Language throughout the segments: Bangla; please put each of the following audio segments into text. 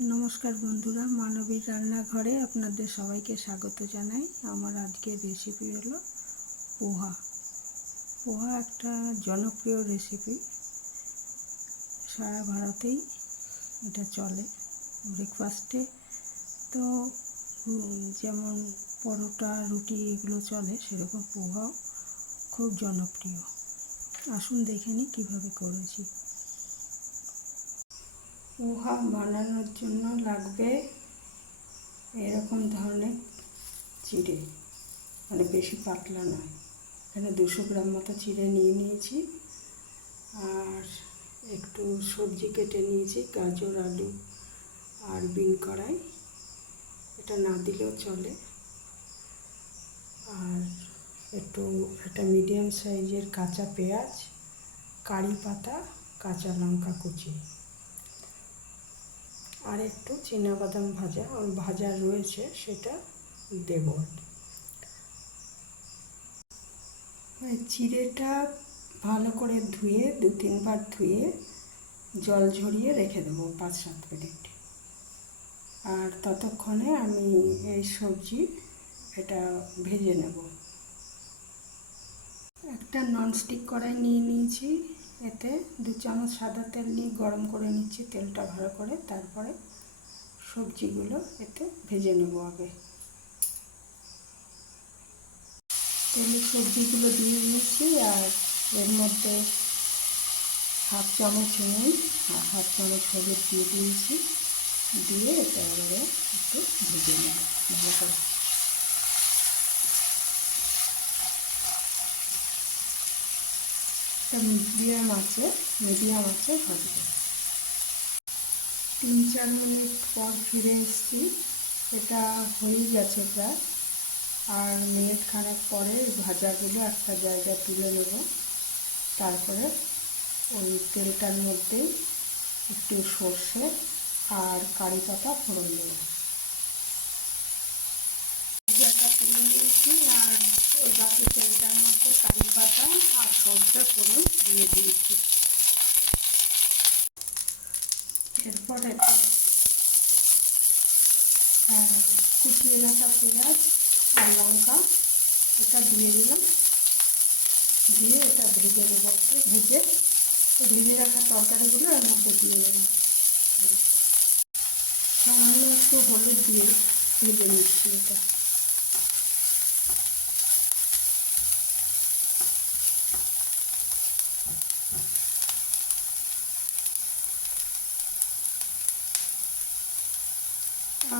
নমস্কার বন্ধুরা, মানবীর রান্নাঘরে আপনাদের সবাইকে স্বাগত জানাই। আমার আজকের রেসিপি হলো পোহা। পোহা একটা জনপ্রিয় রেসিপি, সারা ভারতেই এটা চলে ব্রেকফাস্টে। তো যেমন পরোটা, রুটি এগুলো চলে, সেরকম পোহাও খুব জনপ্রিয়। আসুন দেখে নিই কীভাবে করেছি। পোহা বানানোর জন্য লাগবে এরকম ধরনের চিড়ে, মানে বেশি পাতলা নয়। এখানে 200 গ্রাম মতো চিড়ে নিয়েছি, আর একটু সবজি কেটে নিয়েছি, গাজর, আলু আর বিন কড়াই, এটা না দিলেও চলে। আর একটা মিডিয়াম সাইজের কাঁচা পেঁয়াজ, কারি পাতা, কাঁচা লঙ্কা কুচি, আর একটু চিনাবাদাম ভাজা রয়েছে, সেটা দেব। চিড়েটা ভালো করে ধুয়ে 2-3 বার ধুয়ে জল ঝরিয়ে রেখে দেবো 5-7 মিনিট। আর ততক্ষণে আমি এই সবজি এটা ভেজে নেব। একটা ননস্টিক কড়াই নিয়েছি, এতে 2 চামচ সাদা তেল নিয়ে গরম করে নিচ্ছি, তেলটা ভালো করে। তারপরে সবজিগুলো এতে ভেজে নেব। আগে তেলে সবজিগুলো দিয়ে দিয়েছি, আর এর মধ্যে 1/2 চামচ নুন আর 1/2 চামচ হলুদ দিয়ে দিয়েছি। দিয়ে এটা এবারে একটু ভেজে নেব ভালো করে। এটা মিডিয়াম আছে ভাজবো। 3-4 মিনিট পর ফিরে এসেছি, এটা হয়ে গেছে প্রায়। আর মিনিট খানেক পরে ভাজাগুলো একটা জায়গায় তুলে নেব। তারপরে ওই তেলটার মধ্যে একটু সর্ষে আর কারি পাতা ফোড়ন দেব। ভাজাটা তুলে নিয়েছি, আর ওই বাকি তেলটার মধ্যে কারি পাতা আর সর্ষে ফোড়ন দিয়ে দিয়েছি। এরপর কুচিয়ে রাখা পেঁয়াজ আর লঙ্কা এটা দিয়ে দিলাম, দিয়ে এটা ভেজে নেব। ভেজে রাখা তরকারিগুলো এর মধ্যে দিয়ে দেবো। সামান্য একটু হলুদ দিয়ে ভেজে নিচ্ছি এটা।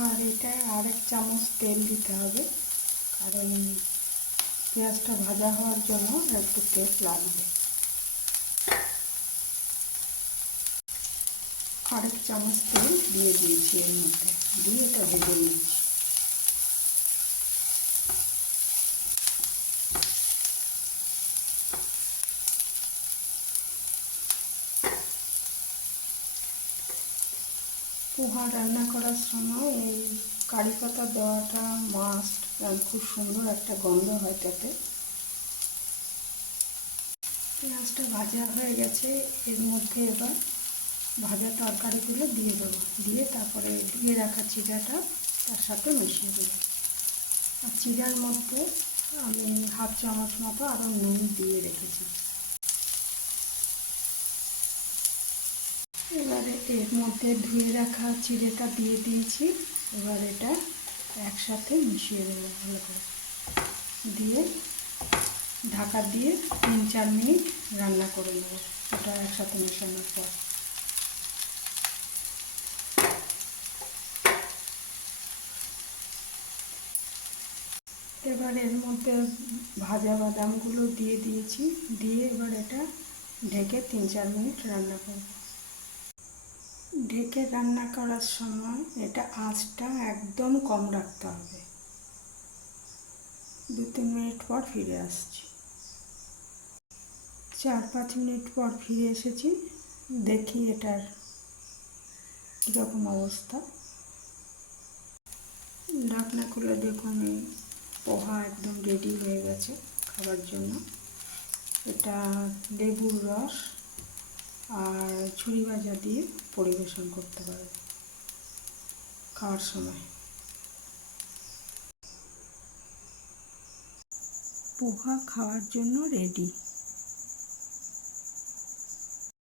আর এটায় 1 চামচ তেল দিতে হবে, কারণ পেঁয়াজটা ভাজা হওয়ার জন্য একটু তেল লাগবে। 1 চামচ তেল দিয়ে দিয়েছি এর মধ্যে, দিয়ে এটা ভেজে নিচ্ছি। পোহা রান্না করার সময় এই কারি পাতা দেওয়াটা মাস্ট, কারণ খুব সুন্দর একটা গন্ধ হয় তাতে। পেঁয়াজটা ভাজা হয়ে গেছে, এর মধ্যে এবার ভাজা তরকারিগুলো দিয়ে দেবো। দিয়ে তারপরে ধুয়ে রাখা চিড়াটা তার সাথে মিশিয়ে দেবো। আর চিড়ার মধ্যে আমি 1/2 চামচ মতো আরও নুন দিয়ে রেখেছি। এবারে এর মধ্যে ধুয়ে রাখা চিড়েটা দিয়ে দিয়েছি। এবার এটা একসাথে মিশিয়ে দেবো ভালো করে, দিয়ে ঢাকা দিয়ে 3-4 মিনিট রান্না করে নেব এটা একসাথে মেশানোর পর। এবার এর মধ্যে ভাজা বাদামগুলো দিয়ে দিয়েছি, দিয়ে এবার এটা ঢেকে 3-4 মিনিট রান্না করব। ঢেকে রান্না করার সময় এটা আঁচটা একদম কম রাখতে হবে। 2-3 মিনিট পর ফিরে আসছি। 4-5 মিনিট পর ফিরে এসেছি, দেখি এটার কীরকম অবস্থা। ঢাকনা খুলে দেখুন, এই পোহা একদম রেডি হয়ে গেছে খাবার জন্য। এটা লেবুর রস আর ঝুরি ভাজা দিয়ে পরিবেশন করতে পারবে। খাওয়ার সময়। পোহা খাওয়ার জন্য রেডি।